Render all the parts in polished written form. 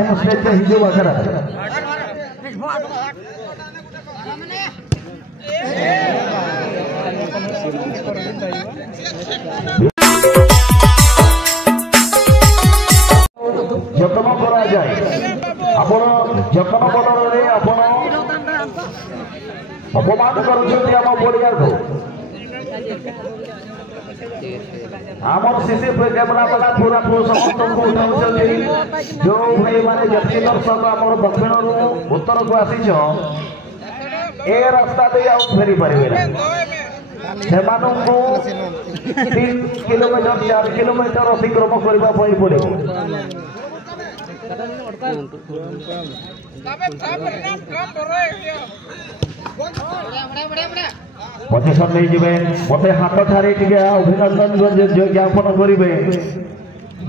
main stage पे हिजो आखरा যত্ন করা যায় আপন যত্ন বদଳରେ আপন অপমান କରୁଛନ୍ତି ଆମ ପଡ଼ିଆକୁ আমার সিসি ক্যামেরা বালা পুরা সমস্তଙ୍କୁ ଉଠାଉଛନ୍ତି ଯେଉଁ ଭାଇମାନେ ଯେତିକି ଦର୍ଶକ ଆମର ଦକ୍ଷିଣରୁ ଉତ୍ତରକୁ ଆସିଛ ଏ ରାସ୍ତା ଦେଇ ଆଉ ଫେରି ପାରିବେ ନାହିଁ ସେମାନଙ୍କୁ 3 କିଲୋମିଟର 4 କିଲୋମିଟର ଅତିକ୍ରମ କରିବା ପାଇଁ ପଡ଼ିବ पजिशन नहीं जिबे मते हाथ ठारे टिके अभिनंदन ज्ञापन करिवे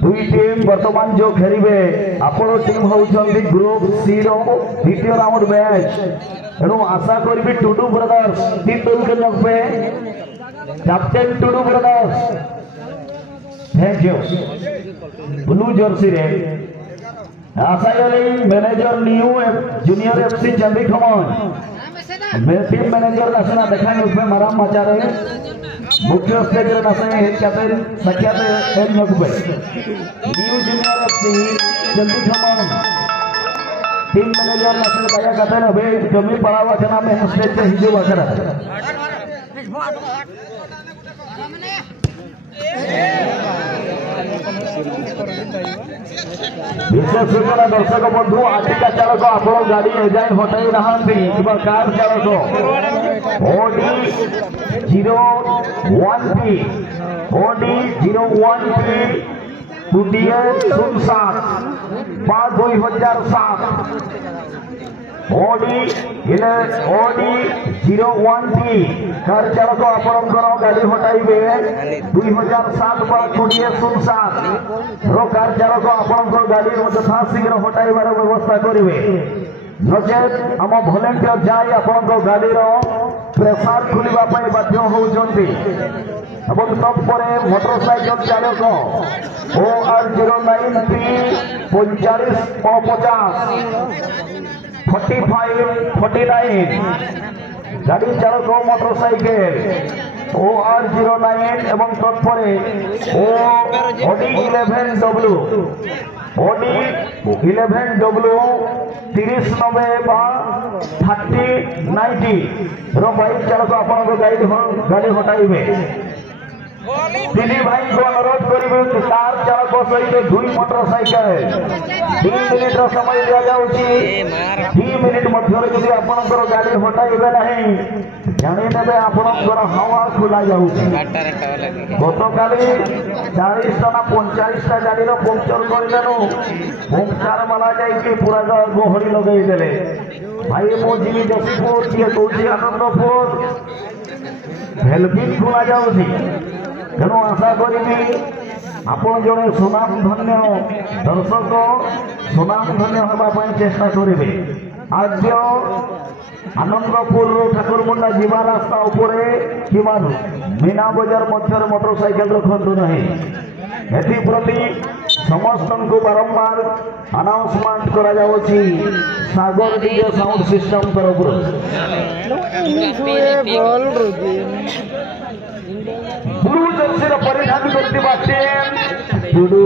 दुई टीम वर्तमान जो खेलिबे आपनो टीम होउछंती ग्रुप सी रो द्वितीय राउंड मैच एनु आशा करबी टुडू ब्रदर्स टीम दल के नखबे captain Tudu brothers thank you blue jersey रे आशा करी मैनेजर न्यू जूनियर एफसी चंदी खमन टीम मैनेजर नसना देखाने उसमें मराम मचा रहे मुख्य स्टेज रे नसने कैप्टन सख्यात एम नगबे न्यू जूनियर एफसी जल्दी खमन टीम मैनेजर नसने दया करते हैं अबे जमी पड़ावा के नाम में स्टेज पे हिजो आखरा विशेष सूचना दर्शक बंधु आटिका चालक आपण गाड़ी एजाए हटाई नहांती कार चालक ओडी 01P ओडी 01P कुटिया 07 2007 ओडी 01P कार चालक आपणकर गाड़ी हटाइबे 2007 कुटिया 07 रो कार चालक आपणकर गाड़ी यथा शीघ्र हटाइबार व्यवस्था करेंगे नचेत आम भलेंटियर जाए आपणकर गाड़ी प्रेसार खोलवा बाध्य होउछंती एवं तत्पर मोटरसाइकेल चालक OR09P 4549 गाड़ी चालक मोटरसाइकेल OR09 एवं तत्पर OD11W 3090 3090 रो बाइक चालक आपन गाड़ी हटाइबे तीन भाई को अनुरोध करेंगे कार चालक सहित 2 मोटरसाइकेल 2 मिनिट समय दिया जाउची 2 मिनिट मध्य यदि आपनकर गाड़ी हटाइबे नहीं जानी नेबे आपनकर हवा खुला जाउची गतकाली 40 टा 45 टा गाड़ी रो पंक्चर करलेनो पंक्चर वाला जाई के पूरा गोहड़ी लगई देले भाई मो जिमी जसीपुर के कोठी आनंदपुर हेल्पिंग खुला जाउची तेणु आशा करी आपण जड़े सुनाम धन्य दर्शक सुनाम धन्य होगा चेष्टा करेंगे आज आनंदपुर ठाकुरमुंडा जीवा रास्ता उपरे किंवा मीना बजार मध्य मोटरसाइकेल रखु ना एप्रति समस्त को बारंबार अनाउंसमेंट करा जाउची सागर डीजे साउंड सिस्टम तरफ ब्लू जर्सी परिधान करते टुडू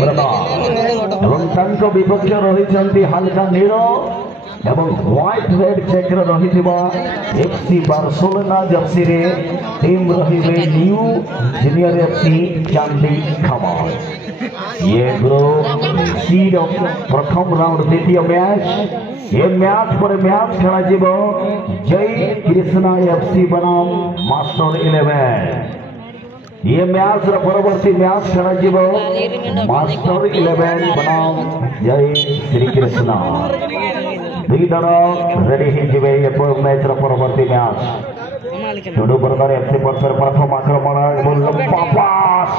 ब्रदर्स विपक्ष रही हल्का नील एवं व्हाइट रेड चेक रही FC बार्सिलोना जर्सी रे टीम रही न्यू जूनियर FC चांदी खमन ये ग्रुप सी प्रथम राउंड द्वितीय मैच ये मैच पर मैच खेला जय कृष्णा FC बनाम मास्टर 11 ये मैच परवर्ती मैच खेला मास्टर 11 बनाम जय श्री कृष्णा दुई दल रेडी मैच परवर्ती match Dodo Brother FC Persib प्रथम आक्रमण पास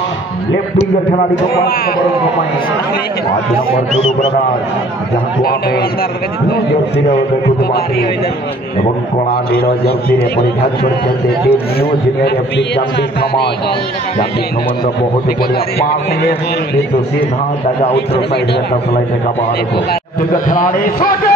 लेफ्ट विंगर खिलाड़ी को पास पमाin 5 नंबर Dodo Brother जहां को में जर्सी रे देखुत बाटी एवं कोला नीलो जर्सी रे परिधान करछन्ते टीम न्यू जूनियर FC चांदी खमन बहुत बढ़िया पास है किंतु सीधा दागा आउटर साइड में टसलाई से का बाहर को विंगर खिलाड़ी शॉट